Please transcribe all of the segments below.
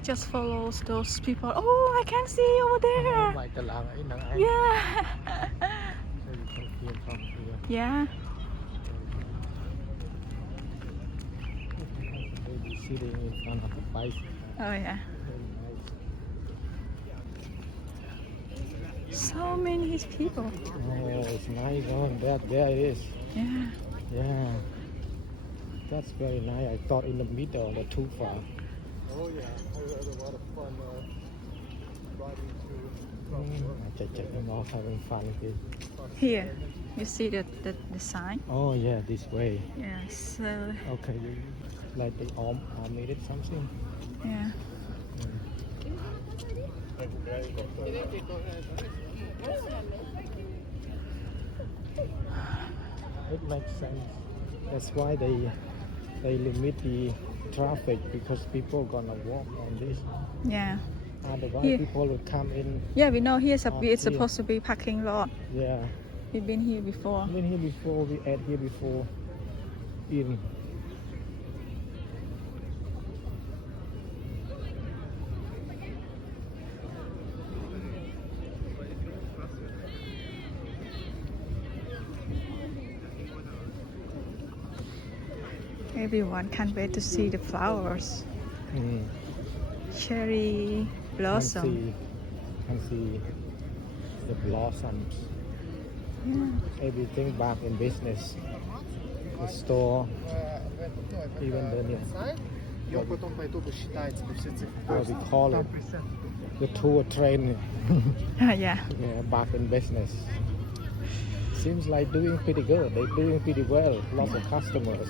It just follows those people. Oh, I can see over there. Yeah. So you can hear from here. Yeah. Baby sitting in front of the bicycle. Oh yeah. Very nice. So many people. Oh, it's nice on that. There it is. Yeah. Yeah. That's very nice. I thought in the middle, not too far. Oh yeah, I had a lot of fun riding to Check them out, having fun here. Here, you see the sign? Oh yeah, this way. Yeah. So Okay, like the arm made it something. yeah. It makes sense. That's why they limit the traffic, because people gonna walk on this. Yeah. Otherwise, Here. people would come in. Yeah, we know it's Here. supposed to be parking lot. Yeah, We've been here before. been here before. We ate here before. In. Everyone can't wait to see the flowers. Cherry blossom. Can see the blossoms. Yeah. Everything back in business. The store, even the Я потом пойду посчитать все цифры. what we call it, the tour train. Yeah. Yeah, back in business. Seems like doing pretty good. They're doing pretty well. Lots of customers.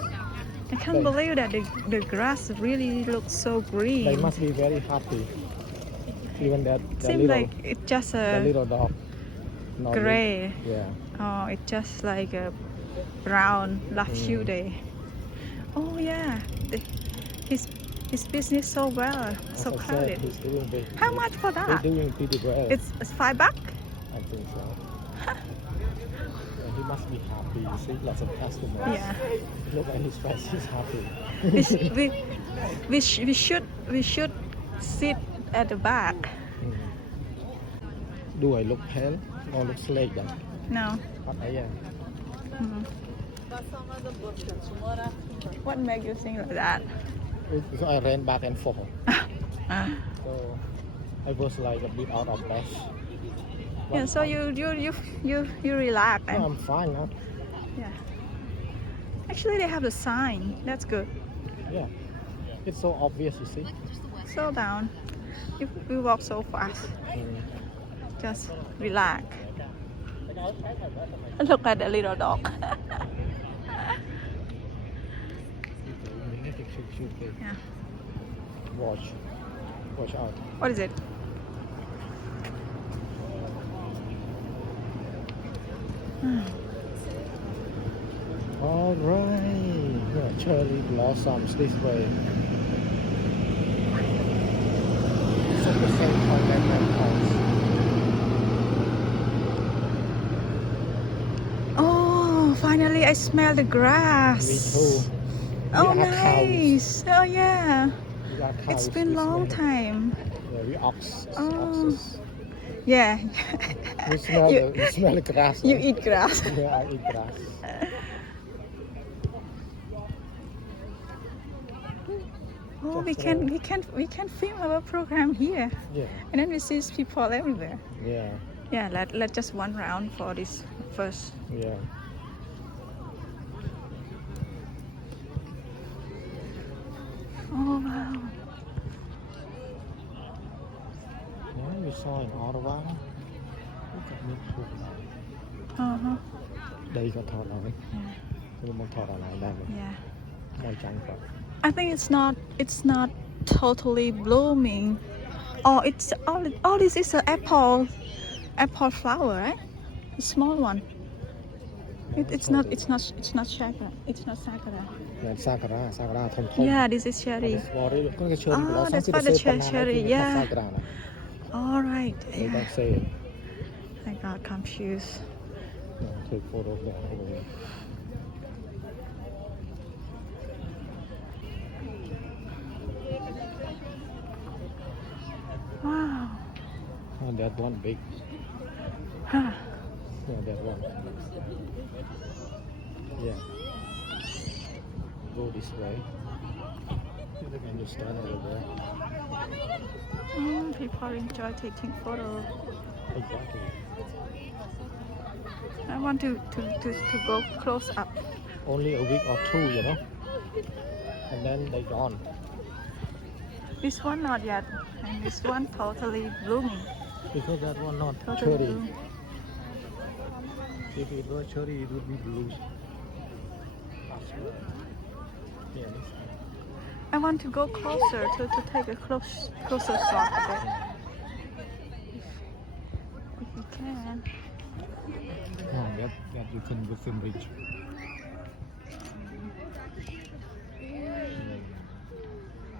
I can't believe that the grass really looks so green. They must be very happy. Even that the Seems little, like it's just the a little dog. Not gray. Yeah. Oh, it's just like a brown last few days. Oh yeah, his business so well, so As I said, crowded. he's doing big. How much for They're that? doing pretty well. It's $5. I think so. Yeah, he must be happy. You see, lots of customers. Yeah. Look at his face. He's happy. We should sit at the back. Do I look pale or look like that? No. But I am. What makes you think like that? So I ran back and forth. So I was like a bit out of breath. Yeah. So you relax. No, I'm fine now. Yeah. Actually, they have the sign. That's good. Yeah. It's so obvious, you see. Slow down. We walk so fast. Just relax. Look at the little dog. Yeah. Watch out. What is it? All right. Yeah, cherry blossoms this way. It's at the same point that my house. Oh, finally I smell the grass. Me too. Oh, We are nice. Oh, yeah. We got It's cows. been We long smell- time. Yeah, we oxes. Oh. Yeah. You smell You- you smell the grass. You right? eat grass. Yeah, I eat grass. Oh, we can film our program here, Yeah. and then we see people everywhere. Yeah. Yeah, let just one round for this first. Yeah. Oh wow. Yeah, we saw in Ottawa. Look at me. Uh-huh. Đây có thọ lại. Nhưng mà thọ lại đây rồi. Yeah. Màu trắng rồi. I think it's not totally blooming. Oh, it's all this is an apple flower, right? The small one. It's not sakura. It's not sakura. เนี่ยซากุระធំ Yeah, this is cherry. ស្គាល់ទេគាត់គេឈើ Oh, that's why the cherry, yeah. សាគុរៈណា All right. They Yeah. don't say it. I got confused. Take photo of that over here. Wow. Oh, that one big. Huh. Yeah, that one. Yeah. Go this way. And you stand over there. People enjoy taking photos. Exactly. I want to go close up. Only a week or two, you know. And then they gone. This one not yet, and this one totally blooming. Because that one not Totally cherry. bloom. If it were cherry, it would be blue. Yeah, this one. I want to go closer to take a closer shot of it. If you can. Oh, that you can within reach.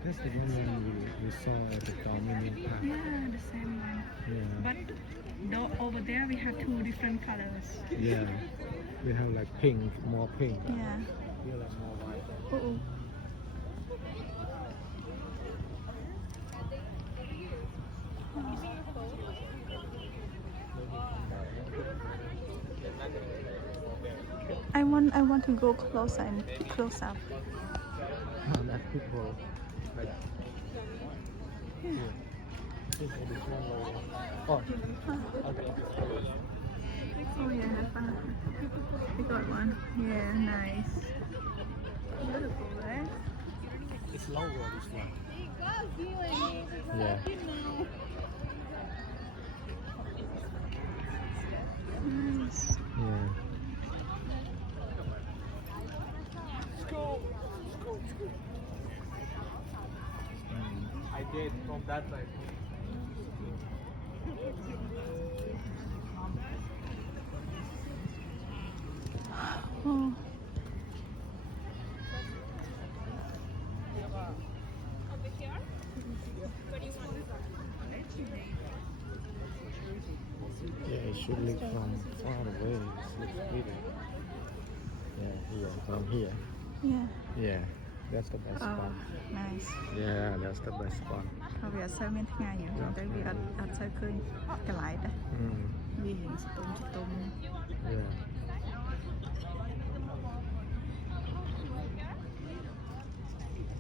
That's the one we saw at the Dominion Park. Yeah, the same one. Yeah. But over there we have two different colors. Yeah. We have like pink, more pink. Yeah. Here like more white. Uh-oh. I want to go closer and close up. Oh, that people like. Yeah. This one low. Oh, okay. Oh yeah, that's fun. We got one. Yeah, nice. Beautiful, right? It's lower this one. Yeah. Nice. Yeah. I did from that side. Oh. Yeah, it should look from far away. It looks pretty. Yeah, here, from here. Yeah. Yeah, that's the best Oh, spot. nice. Yeah, that's the best spot. เขาវាអត់សូវមានថ្ងៃទេតែវាអត់សូវឃើញកន្លែងដែរ វារៀងស្ទុំ Yeah.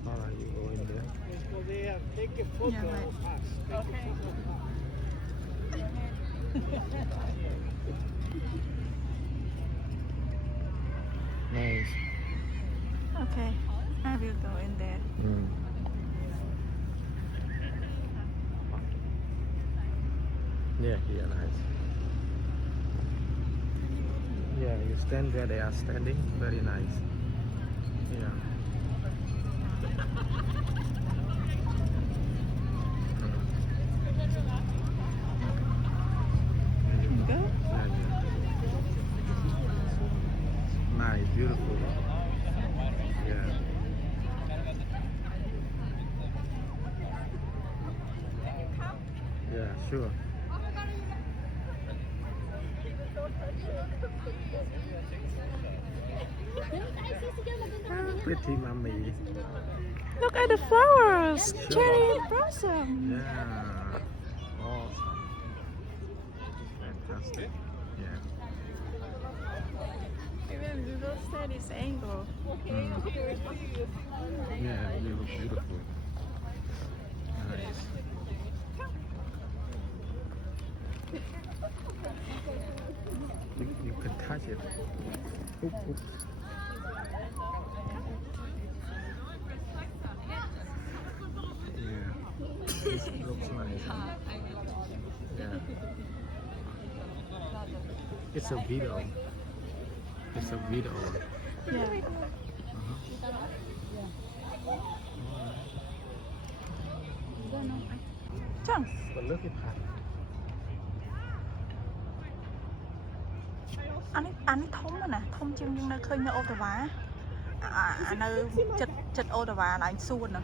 Alright, you go in there. Go there, take a photo Yeah, right. of us. Take a photo. Nice. Okay, I will go in there. Yeah, here, nice. Yeah, you stand where they are standing. Very nice. Yeah. Can you go? Yeah, yeah. Nice, beautiful. Yeah. Yeah, sure. Pretty mommy. Look at the flowers, Sure. cherry blossom. Yeah. Awesome. Fantastic. Yeah. Even we will stay this angle. Yeah, you look beautiful. Nice. You can touch it. Oop, oop. Yeah. This looks nice. Yeah. It's a video. It's a video. Yeah. Chăng? But look at that. អានេះធំណាស់ធំជាងយើងនៅឃើញនៅអូតាវ៉ាអានៅចិត្តអូតាវ៉ាឡើងសួនណា